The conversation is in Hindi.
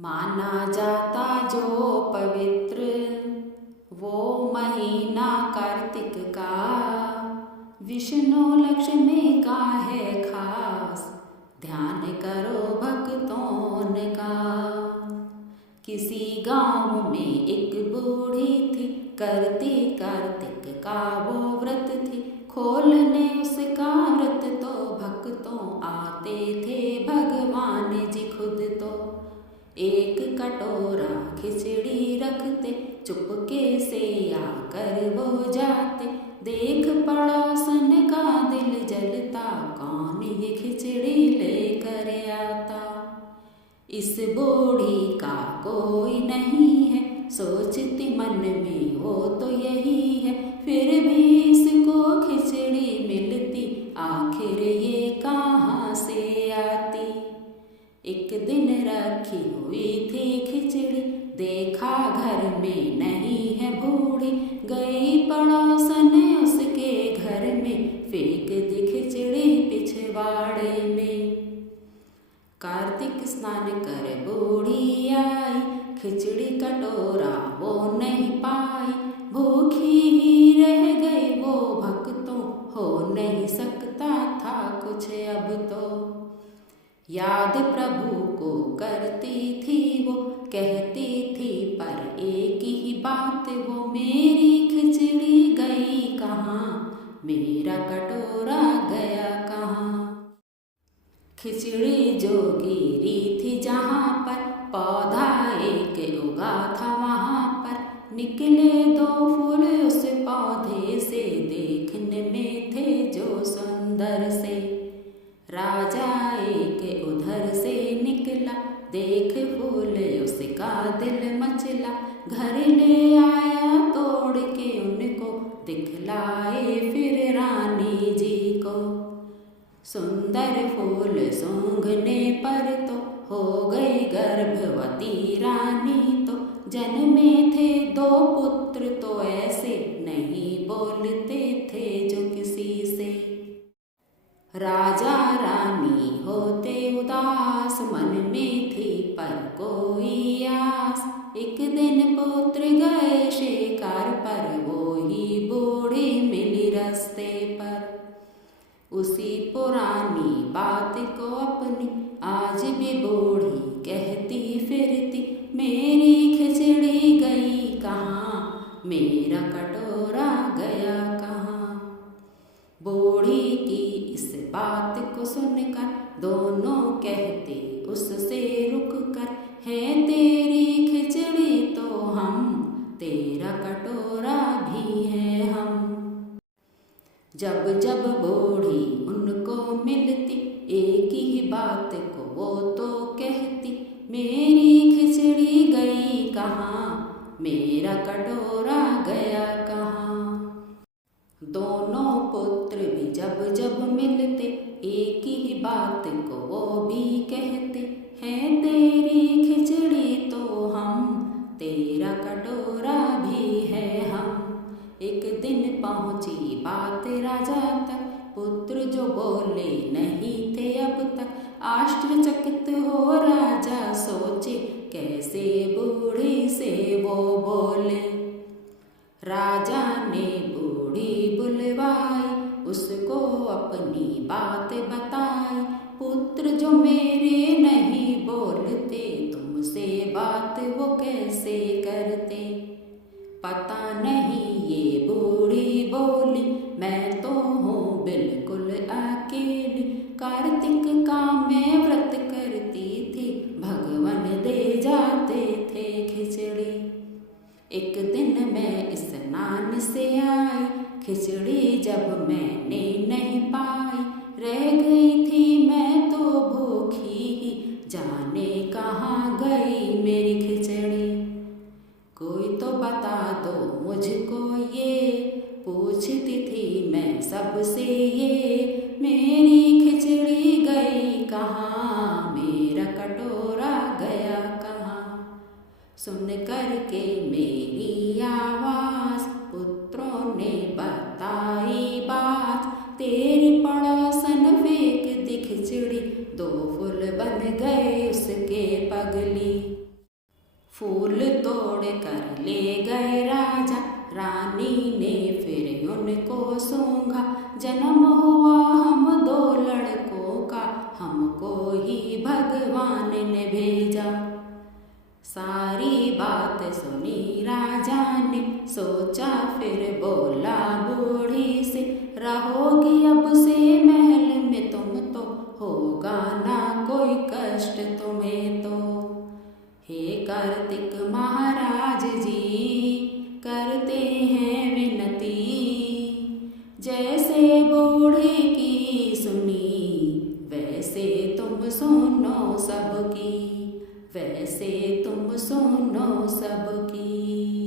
माना जाता जो पवित्र वो महीना कार्तिक का, विष्णु लक्ष्मी का है खास, ध्यान करो भक्तों का। किसी गांव में एक बूढ़ी थी, करती कार्तिक का वो व्रत थी। खोलने उसका व्रत तो भक्तों आते थे भगवान जी खुद तो। एक कटोरा खिचड़ी रखते, चुपके से आकर वो जाते। देख पड़ोसन का दिल जलता, कौन ये खिचड़ी लेकर आता। इस बूढ़ी का कोई नहीं है, सोचती मन में वो तो यही है। फिर भी इसको खिचड़ी मिलती, आखिर ये कहाँ से आती। एक दिन रखी हुई थी खिचड़ी, देखा घर में नहीं है बूढ़ी। गई पड़ोसन उसके घर में, फेंक दी खिचड़ी पिछवाड़े में। कार्तिक स्नान कर बूढ़ी आई, खिचड़ी कटोरा वो नहीं पाई। भूखी ही रह गई वो भक्तों, हो नहीं सकता था कुछ अब तो। याद प्रभु को करती थी वो, कहती थी पर एक ही बात वो। मेरी खिचड़ी गई कहाँ, मेरा कटोरा गया कहाँ। खिचड़ी जो गिरी थी जहाँ पर, पौधा एक उगा था वहाँ पर। निकले दो फूल उस पौधे से, देखने में थे जो सुंदर से। राजा एक उधर से निकला, देख फूल उसका दिल मचला। घर ले आया तोड़ के उनको, दिखलाए फिर रानी जी को। सुंदर फूल सूंघने पर तो हो गई गर्भवती रानी तो। जन्मे थे दो पुत्र तो ऐसे, नहीं बोलते थे जो किसी से। राजा रानी होते उदास, मन में थी पर कोई आस। एक दिन पुत्र गए शिकार पर, वो ही बूढ़ी मिली रास्ते पर। उसी पुरानी बात को अपनी आज भी बूढ़ी कहती फिरती। मेरी खिचड़ी गई कहाँ, मेरा कटोरा गया कहाँ। बूढ़ी की इस बात को सुनकर दोनों कहते उससे रुक कर, है तेरी खिचड़ी तो हम, तेरा कटोरा भी है हम। जब जब बूढ़ी उनको मिलती, एक ही बात को वो तो कहती। मेरी खिचड़ी गई कहाँ, मेरा कटोरा गया कहाँ। दोनों पुत्र भी जब जब मिलते, एक ही बात को वो भी कहते। है तेरी खिचड़ी तो हम, तेरा कटोरा भी है हम। एक दिन पहुंची बात राजा तक, पुत्र जो बोले नहीं थे अब तक। आश्चर्यचकित हो राजा सोचे, कैसे बूढ़ी से वो बोले। राजा ने बूढ़ी बुलवाई, उसको अपनी बात बताई। पुत्र जो मेरे नहीं बोलते, तुमसे बात वो कैसे करते। पता नहीं ये बूढ़ी बोली, मैं तो हूँ बिल्कुल अकेली। कार्तिक का मैं व्रत करती थी, भगवान दे जाते थे खिचड़ी। एक दिन मैं स्नान से आई, खिचड़ी जब मैंने नहीं पाई। रह गई थी मैं तो भूखी ही, जाने कहाँ गई मेरी खिचड़ी। कोई तो बता दो मुझको ये, पूछती थी मैं सबसे ये। मेरी खिचड़ी गई कहाँ, मेरा कटोरा गया कहाँ। सुन कर के मेरी आवाज़, पुत्रों ने बताई बात। तेरी पड़ोसन फेंक दी खिचड़ी, दो फूल बन गए उसके पगली। फूल तोड़ कर ले गए राजा, रानी ने फिर उनको सूंघा। जन्म हुआ हम दो लड़कों का, हमको ही भगवान ने भेजा। सारी बात सुनी राजा ने, सोचा फिर बोला बूढ़ी से, रहोगी अब से महल में तुम तो, होगा ना कोई कष्ट तुम्हें तो। हे कार्तिक महाराज जी करते हैं विनती, जैसे बूढ़े की सुनी वैसे तुम सुनो सबकी, वैसे तुम सुनो सबकी।